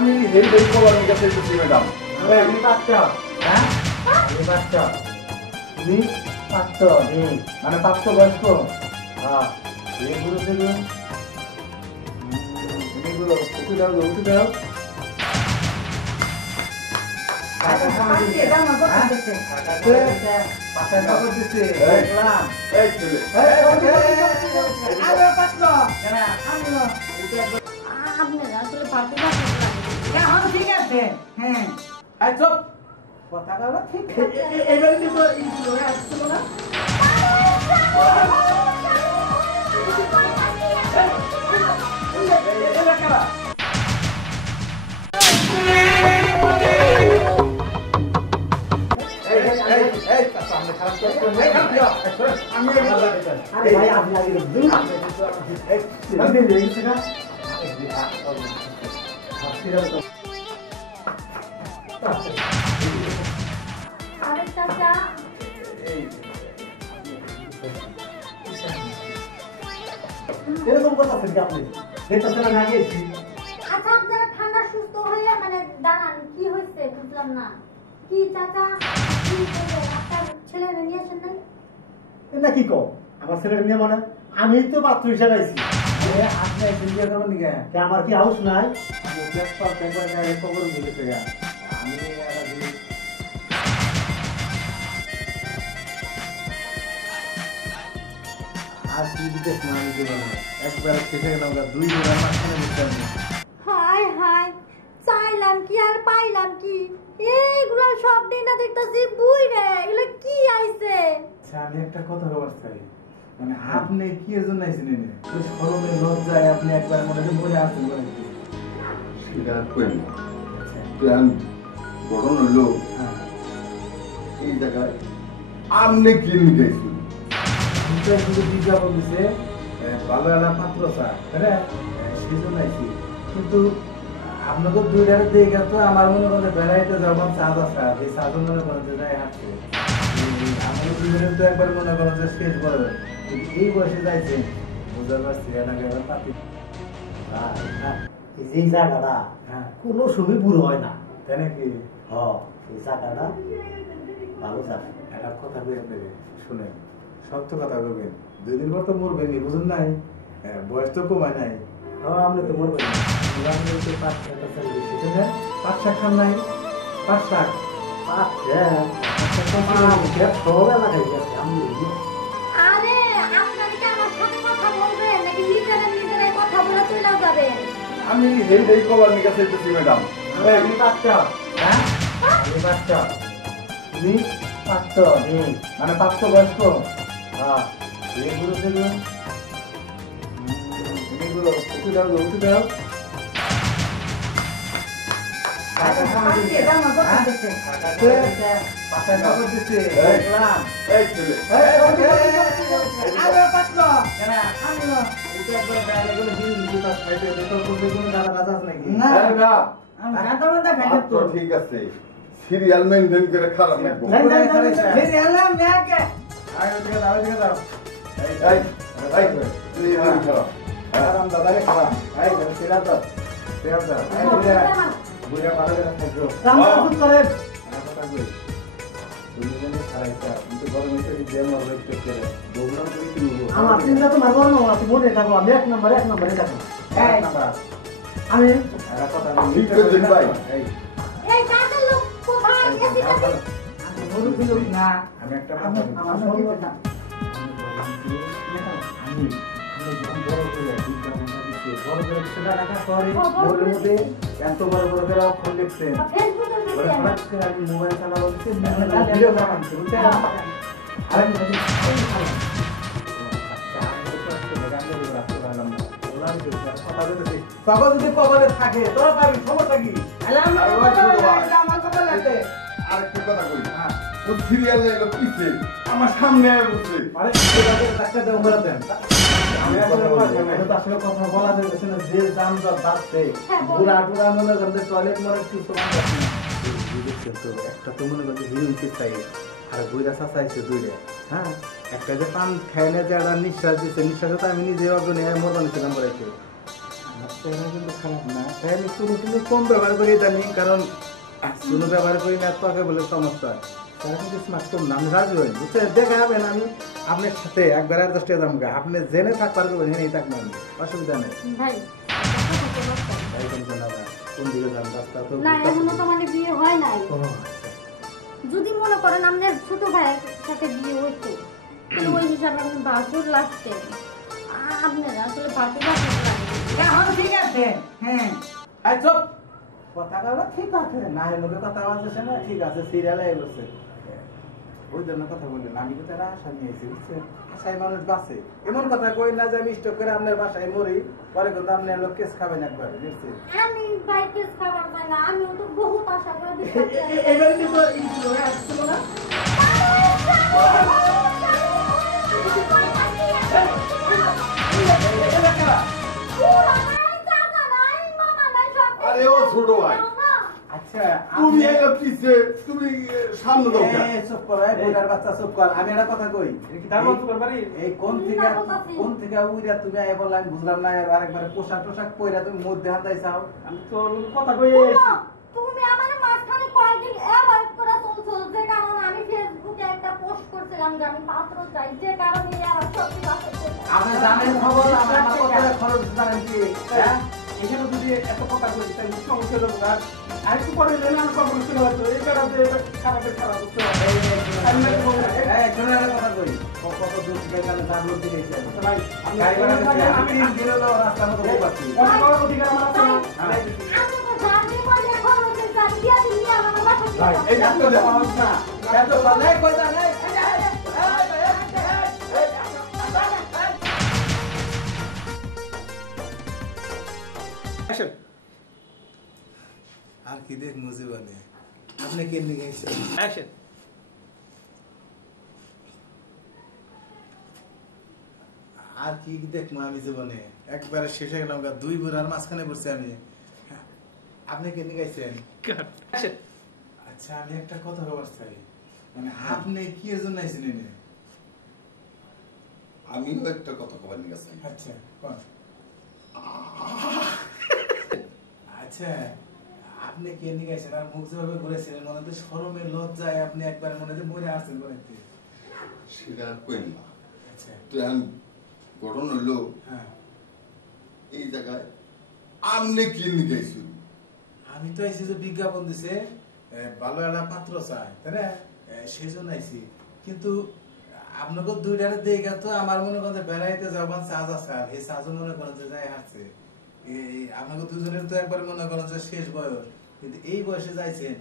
আমি এই কলার নিয়ে চাইতেছি ম্যাডাম। আমি পাচ্ছ, হ্যাঁ আমি পাচ্ছ, তুমি পাচ্ছ, মানে প্রাপ্তবয়স্ক। হ্যাঁ এগুলো থেকে এগুলো উঠে দাও, উঠে দাও। ঠিক আছে, হ্যাঁ কথাটা ঠিক এবারে কিন্তু আসছিল না। এরকম কথা আপনি আচ্ছা আপনারা ঠান্ডা সুস্থ হয়ে মানে দাঁড়ান, কি হয়েছে বুঝলাম না। কি চাচা কি আপনার ছেলেরা নিয়ে আসেন নাই? না কি কো আমার ছেলের নিয়ে মানে আমি তো পাত্র হিসাবে আইছি। আপনি চিন্তা করবেন নাকি? আমার কি হাউস নাই? হাই হাই, চাইলাম কি আর পাইলাম কি? এইগুলা সব দিন না দেখতেছি বুই রে, এগুলা কি আইছে? আমি একটা কথা বলতে চাই, মানে আপনি কি এর জন্য আইছেন এনে? ওই শরমে লজ্জায় আপনি একবার মনে হয় বলে আসছেন বলে সেটা করেন না। প্ল্যান গঠন হলো এই জায়গায় আমনে কি নিতেছেন? শুধু বিজ্ঞাপন দিছে ভালো একটা পাত্র স্যার, হ্যাঁ সেই জন্য আইছি। কিন্তু আপনাদের দুইটার দেখে তো আমার মনে করেন বেড়াইতে যাবার চাঁদ আছে, এই চাঁদ মনে করেন যে যাই হাঁটছে আমাদের দুজনের তো একবার মনে করেন যে শেষ বড় এই বয়সে যাইছেন বুঝতে পারছি এলাকায় এবার পাতি এই জায়গাটা কোনো সময় বুড়ো হয় না, তাই নাকি? এই জায়গাটা ভালো জায়গা। একটা কথা বলে আপনাকে শুনেন, সত্য কথা বলবেন, 2 দিন পর তো মরবেন, বুঝুন নাই? বয়স তো কমায় নাই। আমরা তো মরবেন পাঁচ শাক খান নাই? পাঁচ শাক আরে আপনারা কি আমার সাথে কথা বলবেন নাকি লিটারে কথা বলে চলে যাবেন? আমি এই কলার নিয়ে চাইতেছি ম্যাডাম। আমি পাচ্ছ, হ্যাঁ আমি পাচ্ছ, তুমি পাচ্ছ, মানে প্রাপ্তবয়স্ক। হ্যাঁ এগুলো থেকে এগুলো উঠে দাও, উঠে দাও। ঠিক আছে, সিরিয়াল মেনটেন করে খারাপ লাগবে। আমার চিন্তা তো মারবো না, মনে থাকো আমি 1 নম্বরে থাকবো। আমি ভাই এই কাজের লোক কোথায় গেছে? আমি একটা এত বড় বড় করে অক্ষর লিখছেন, মোবাইল চালাবো তখন যদি কবলে থাকে তোরা পাবি, সমস্যা কি? আরেকটা কথা কই, ও সিরিয়াল এলো পিছে আমার সামনে বসে আসলে কথা বলা যাচ্ছে না, যে যানজট বাড়ছে বুড়া টুরা মনে করেন টয়লেট মরে কিছু একটা তো মনে করছে হিরোইনকে চাই আর বুড়া চাচাইছে দুইটা, হ্যাঁ একটা যে পান খাইলে যে একটা নিঃশ্বাস দিচ্ছে, নিঃশ্বাসে তো আমি নিজে অর্জনে মরবানি ছিলাম করেছি চেহারা কিন্তু খারাপ না, তাই আমি চুনো টুনো কম ব্যবহার করি ইদানিং, কারণ চুনো ব্যবহার করি না ত্বকে বলে সমস্যা। তারা কিন্তু স্মার্ট কম না, আমি রাজি হই, বুঝছেন? দেখা যাবেন আমি আপনার সাথে একবার আর 10 টাকা দাম আপনি জেনে থাকবার করবেন, হ্যাঁ থাকবেন আমি, অসুবিধা নেই। ভাই ভাই টেনশন না ভাই, কোন দিকে যান রাস্তা তো না এখনো তো মানে বিয়ে হয় নাই। ও, যদি মনে করেন আপনার ছোট ভাইয়ের সাথে বিয়ে হইতো তাহলে ওই হিসাবে আপনি বাসুর লাগতেন। আপনারা আসলে বাসুর লাগতেন। এখন ঠিক আছে, হ্যাঁ এই চুপ, কথা বলা ঠিক আছে না, এর লোকে কথা বলতেছে না, ঠিক আছে সিরিয়ালে বসে ওই জন্য কথা বললেন, আমি তো তারা আশা নিয়েছি, বুঝছেন? আশায় মানুষ বাঁচে, এমন কথা কই না যে আমি স্টক করে আপনার বাসায় মরি, পরে কিন্তু আপনার লোক কেস খাবেন একবার, বুঝছেন? আমি ভাই কেস খাবার চাই না, আমিও তো বহুত আশা করে এবারে কিন্তু আসছিল না। আরে ও ছোট ভাই, আচ্ছা তুমি এটা কিসে, তুমি সামনে দাও কেন? এই চুপ কর, এই বুড়ার বাচ্চা চুপ কর, আমি একটা কথা কই, এই কোন থেকে উইরা তুমি আইয়া বললা, আমি বুঝলাম না, আরেকবার পোশাক টোশাক পইরা তুমি মধ্যে হাতাই চাও। তুমি আমার মাঝখানে কয়েকদিন অ্যাভয়েড করে চলছো, যে কারণে আমি ফেসবুকে একটা পোস্ট করছিলাম যে আমি পাত্র চাই, যে কারণে এরা সত্যি বাসে আপনি জানেন খবর, আমার কত খরচ জানেন কি? হ্যাঁ এখানে যদি এত কথা বলি তাহলে সমস্যা হলো না। আর একটু পরে এলে না কখন শুনে হয়তো এই বেড়াতে খারাপের খারাপ হচ্ছে। এই শোনো একটা কথা কই, কত দূর থেকে এখানে জানলো দিয়েছে ভাই গাড়ি ভাড়া দিতে আমি দিলে তো রাস্তার মতো বউ পাচ্ছি। অনেক বড় অধিকার আমার আছে না? আমি তো জানি বলে খরচে জানি দিয়া দিই আমার বাসা ভাই এই এত দেওয়া হচ্ছে না, এত বলে কই জান এই আর কি দেখ মুজিবানে আপনি কেমনে গেছেন? অ্যাকশন। আর কি দেখবো আমি জীবনে, একবারে শেষ হয়ে গেলাম, 2 বুড়ার মাঝখানে পড়ছি আমি। হ্যাঁ, আপনি কেমনে গেছেন? অ্যাকশন। আচ্ছা আমি একটা কথা বলতে চাই, মানে আপনি কি এর জন্য আইছেন এনে? আমিও একটা কথা কবার নিয়ে গেছি। আচ্ছা কোন? আচ্ছা আপনি কেমনে গেছেন আর মুখ যেভাবে ঘুরেছিলেন, মনে তো শরমে লজ্জায় আপনি একবার মনে তো মরে আসছেন বলেতে। সেটা আর কইন না। আচ্ছা তো এখন ঘটনা হলো, হ্যাঁ এই জায়গায় আমনে কি নিয়ে গেছিল? আমি তো আইছি যে বিজ্ঞাপন দিছে, ভালো একটা পাত্র চাই, তাই না? সেই জন্য আইছি, কিন্তু আপনাকে দুইটারে দেখা তো আমার মনে করেন যে বেড়াইতে যাবার চার্জ আছে, আর এই চার্জও মনে করেন যে যাই হাঁটছে। আপনাকে দুজনের তো একবার মনে করেন যে শেষ বয়স, কিন্তু এই বয়সে যাইছেন,